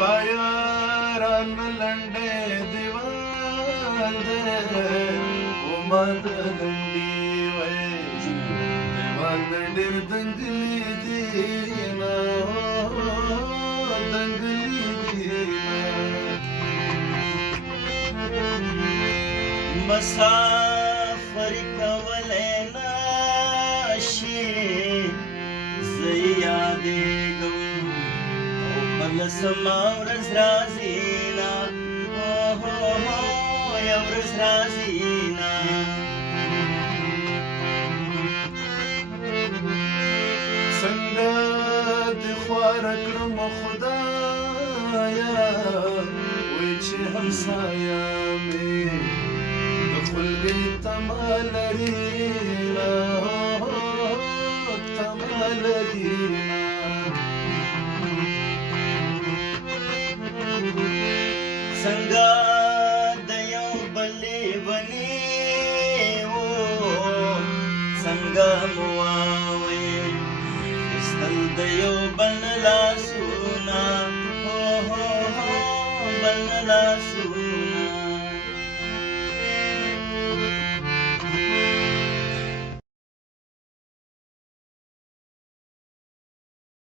ستایاران لنډې دیوال دی وما د لنډې وای دیوال ډېر دنګلي دی نه دنګلي دی مسافري کولی نشي زه یې یادېږم او بله سمه ورځ راځي نه یو ورځ راځي نه څنګه دې خواره کړم خدایه وایي چې همسایه مې د خلګۍ تمه لري تمه لري څنګه د یو بل لیوني و څنګه مو واوې ایستل د یو بل لاسونه بل لاسونه